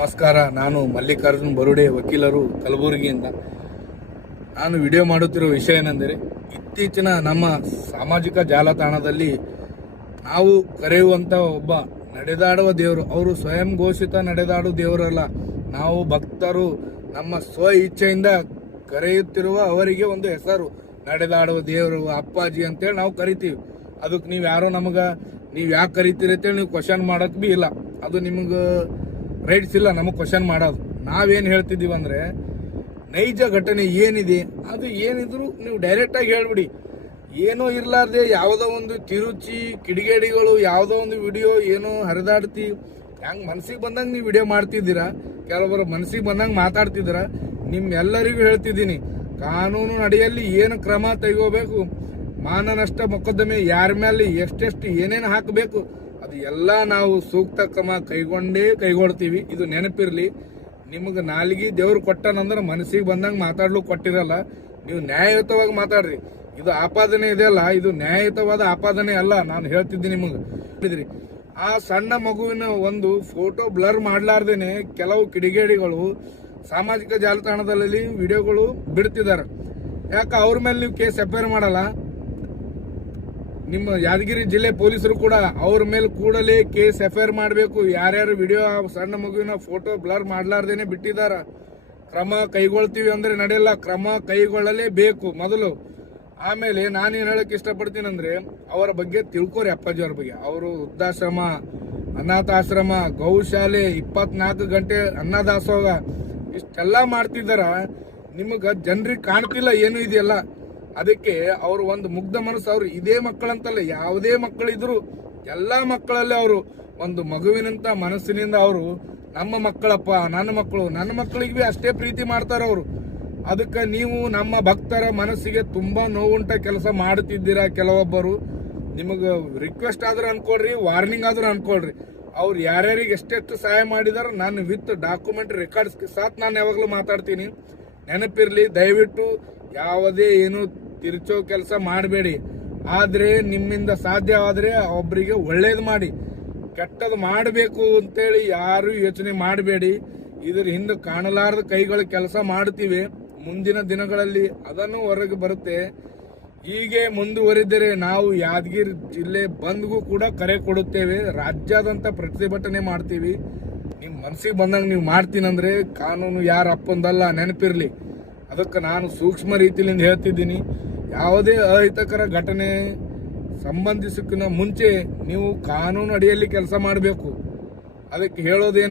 ನಮಸ್ಕಾರ. ನಾನು ಮಲ್ಲಿಕಾರ್ಜುನ್ ಬರುಡೆ, ವಕೀಲರು, ಕಲಬುರಗಿಯಿಂದ. ನಾನು ವಿಡಿಯೋ ಮಾಡುತ್ತಿರುವ ವಿಷಯ ಏನೆಂದರೆ, ಇತ್ತೀಚಿನ ನಮ್ಮ ಸಾಮಾಜಿಕ ಜಾಲತಾಣದಲ್ಲಿ ನಾವು ಕರೆಯುವಂಥ ಒಬ್ಬ ನಡೆದಾಡುವ ದೇವರು, ಅವರು ಸ್ವಯಂ ಘೋಷಿತ ನಡೆದಾಡುವ ದೇವರಲ್ಲ, ನಾವು ಭಕ್ತರು ನಮ್ಮ ಸ್ವ ಇಚ್ಛೆಯಿಂದ ಕರೆಯುತ್ತಿರುವ ಅವರಿಗೆ ಒಂದು ಹೆಸರು ನಡೆದಾಡುವ ದೇವರು, ಅಪ್ಪಾಜಿ ಅಂತೇಳಿ ನಾವು ಕರಿತೀವಿ. ಅದಕ್ಕೆ ನೀವು ಯಾರೋ ನೀವು ಯಾಕೆ ಕರಿತೀರಿ ಅಂತೇಳಿ ನೀವು ಕ್ವಶನ್ ಮಾಡಕ್ ಬಿ ಇಲ್ಲ. ಅದು ನಿಮಗೆ ರೈಟ್ಸ್ ಇಲ್ಲ ನಮಗೆ ಕ್ವಶನ್ ಮಾಡೋದು. ನಾವೇನು ಹೇಳ್ತಿದ್ದೀವಿ ಅಂದರೆ, ನೈಜ ಘಟನೆ ಏನಿದೆ ಅದು ಏನಿದ್ರು ನೀವು ಡೈರೆಕ್ಟಾಗಿ ಹೇಳ್ಬಿಡಿ. ಏನೋ ಇರಲಾರ್ದೆ ಯಾವುದೋ ಒಂದು ತಿರುಚಿ ಕಿಡಿಗೇಡಿಗಳು ಯಾವುದೋ ಒಂದು ವಿಡಿಯೋ ಏನೋ ಹರಿದಾಡ್ತಿ ಹೆಂಗೆ ಮನಸ್ಸಿಗೆ ಬಂದಂಗೆ ನೀವು ವಿಡಿಯೋ ಮಾಡ್ತಿದ್ದೀರಾ, ಕೆಲವರು ಮನಸ್ಸಿಗೆ ಬಂದಂಗೆ ಮಾತಾಡ್ತಿದ್ದೀರಾ. ನಿಮ್ಮೆಲ್ಲರಿಗೂ ಹೇಳ್ತಿದ್ದೀನಿ, ಕಾನೂನು ಅಡಿಯಲ್ಲಿ ಏನು ಕ್ರಮ ತೆಗೋಬೇಕು, ಮಾನನಷ್ಟ ಮೊಕದ್ದಮೆ ಯಾರ ಮೇಲೆ ಎಷ್ಟೆಷ್ಟು ಏನೇನು ಹಾಕಬೇಕು ಅದು ಎಲ್ಲ ನಾವು ಸೂಕ್ತ ಕ್ರಮ ಕೈಗೊಳ್ತೀವಿ. ಇದು ನೆನಪಿರ್ಲಿ. ನಿಮಗೆ ನಾಲಿಗೆ ದೇವ್ರು ಕೊಟ್ಟನಂದ್ರೆ ಮನಸ್ಸಿಗೆ ಬಂದಂಗೆ ಮಾತಾಡ್ಲು ಕೊಟ್ಟಿರಲ್ಲ. ನೀವು ನ್ಯಾಯಯುತವಾಗಿ ಮಾತಾಡ್ರಿ. ಇದು ಆಪಾದನೆ ಇದೆಯಲ್ಲ, ಇದು ನ್ಯಾಯಯುತವಾದ ಆಪಾದನೆ ಅಲ್ಲ. ನಾನು ಹೇಳ್ತಿದ್ದೀನಿ ನಿಮಗೆ. ಆ ಸಣ್ಣ ಮಗುವಿನ ಒಂದು ಫೋಟೋ ಬ್ಲರ್ ಮಾಡ್ಲಾರ್ದೇನೆ ಕೆಲವು ಕಿಡಿಗೇಡಿಗಳು ಸಾಮಾಜಿಕ ಜಾಲತಾಣದಲ್ಲಿ ವಿಡಿಯೋಗಳು ಬಿಡ್ತಿದ್ದಾರೆ. ಯಾಕೆ ಅವ್ರ ಮೇಲೆ ನೀವು ಕೇಸ್ ಎಫ್ಐಆರ್ ಮಾಡಲ್ಲ? ನಿಮ್ಮ ಯಾದಗಿರಿ ಜಿಲ್ಲೆ ಪೊಲೀಸರು ಕೂಡ ಅವ್ರ ಮೇಲೆ ಕೂಡಲೇ ಕೇಸ್ ಎಫ್ಐಆರ್ ಮಾಡಬೇಕು. ಯಾರ್ಯಾರು ವಿಡಿಯೋ ಸಣ್ಣ ಮಗುವಿನ ಫೋಟೋ ಬ್ಲರ್ ಮಾಡ್ಲಾರ್ದೇನೆ ಬಿಟ್ಟಿದಾರ, ಕ್ರಮ ಕೈಗೊಳ್ತೀವಿ ಅಂದ್ರೆ ನಡೆಯಲ್ಲ. ಕ್ರಮ ಕೈಗೊಳ್ಳಲೇಬೇಕು ಮೊದಲು. ಆಮೇಲೆ ನಾನೇನು ಹೇಳಕ್ ಇಷ್ಟಪಡ್ತೀನಿ ಅಂದ್ರೆ, ಅವರ ಬಗ್ಗೆ ತಿಳ್ಕೊರಿ. ಅಪ್ಪಾಜಿ ಅವ್ರ ಬಗ್ಗೆ, ಅವರು ವೃದ್ಧಾಶ್ರಮ, ಅನಾಥಾಶ್ರಮ, ಗೌಶಾಲೆ, 24 ಗಂಟೆ ಅನ್ನದಾಸೋಹ ಇಷ್ಟೆಲ್ಲ ಮಾಡ್ತಿದ್ದಾರ. ನಿಮಗ ಜನರಿಗೆ ಕಾಣ್ತಿಲ್ಲ ಏನು ಇದೆಯಲ್ಲ. ಅದಕ್ಕೆ ಅವರು ಒಂದು ಮುಗ್ಧ ಮನಸ್ಸು. ಅವರು ಇದೇ ಮಕ್ಕಳಂತಲ್ಲ, ಯಾವುದೇ ಮಕ್ಕಳಿದ್ರು ಎಲ್ಲಾ ಮಕ್ಕಳಲ್ಲಿ ಅವರು ಒಂದು ಮಗುವಿನಂತ ಮನಸ್ಸಿನಿಂದ ಅವರು ನಮ್ಮ ಮಕ್ಕಳಪ್ಪ, ನನ್ನ ಮಕ್ಕಳಿಗೆ ಬಿ ಅಷ್ಟೇ ಪ್ರೀತಿ ಮಾಡ್ತಾರ ಅವರು. ಅದಕ್ಕೆ ನೀವು ನಮ್ಮ ಭಕ್ತರ ಮನಸ್ಸಿಗೆ ತುಂಬಾ ನೋವುಂಟ ಕೆಲಸ ಮಾಡ್ತಿದ್ದೀರಾ. ಕೆಲವೊಬ್ಬರು ನಿಮಗೆ ರಿಕ್ವೆಸ್ಟ್ ಆದ್ರೂ ಅನ್ಕೊಳ್ರಿ, ವಾರ್ನಿಂಗ್ ಆದ್ರೂ ಅನ್ಕೊಳ್ರಿ. ಅವ್ರು ಯಾರ್ಯಾರಿಗೆ ಎಷ್ಟೆಷ್ಟು ಸಹಾಯ ಮಾಡಿದಾರ ನಾನು ವಿತ್ ಡಾಕ್ಯುಮೆಂಟ್ ರೆಕಾರ್ಡ್ಸ್ ಸಾತ್ ನಾನು ಯಾವಾಗಲೂ ಮಾತಾಡ್ತೀನಿ. ನೆನಪಿರ್ಲಿ, ದಯವಿಟ್ಟು ಯಾವುದೇ ಏನು ತಿರುಚೋ ಕೆಲಸ ಮಾಡಬೇಡಿ. ಆದ್ರೆ ನಿಮ್ಮಿಂದ ಸಾಧ್ಯವಾದ್ರೆ ಒಬ್ಬರಿಗೆ ಒಳ್ಳೇದು ಮಾಡಿ, ಕೆಟ್ಟದ್ದು ಮಾಡಬೇಕು ಅಂತೇಳಿ ಯಾರು ಯೋಚನೆ ಮಾಡಬೇಡಿ. ಇದ್ರ ಹಿಂದೆ ಕಾಣಲಾರದ ಕೈಗಳು ಕೆಲಸ ಮಾಡ್ತೀವಿ. ಮುಂದಿನ ದಿನಗಳಲ್ಲಿ ಅದನ್ನು ಹೊರಗೆ ಬರುತ್ತೆ. ಹೀಗೆ ಮುಂದುವರಿದರೆ ನಾವು ಯಾದಗಿರಿ ಜಿಲ್ಲೆ ಬಂದ್ಗೂ ಕೂಡ ಕರೆ ಕೊಡುತ್ತೇವೆ. ರಾಜ್ಯಾದ್ಯಂತ ಪ್ರತಿಭಟನೆ ಮಾಡ್ತೀವಿ. ನಿಮ್ ಮನಸ್ಸಿಗೆ ಬಂದಂಗೆ ನೀವು ಮಾಡ್ತೀನಂದ್ರೆ ಕಾನೂನು ಯಾರ ಅಪ್ಪಂದಲ್ಲ, ನೆನಪಿರ್ಲಿ. ಅದಕ್ಕೆ ನಾನು ಸೂಕ್ಷ್ಮ ರೀತಿಯಿಂದ ಹೇಳ್ತಿದ್ದೀನಿ. ಯಾವುದೇ ಅಹಿತಕರ ಘಟನೆ ಸಂಬಂಧಿಸಕ್ಕಿಂತ ಮುಂಚೆ ನೀವು ಕಾನೂನು ಅಡಿಯಲ್ಲಿ ಕೆಲಸ ಮಾಡಬೇಕು. ಅದಕ್ಕೆ ಹೇಳೋದೇನು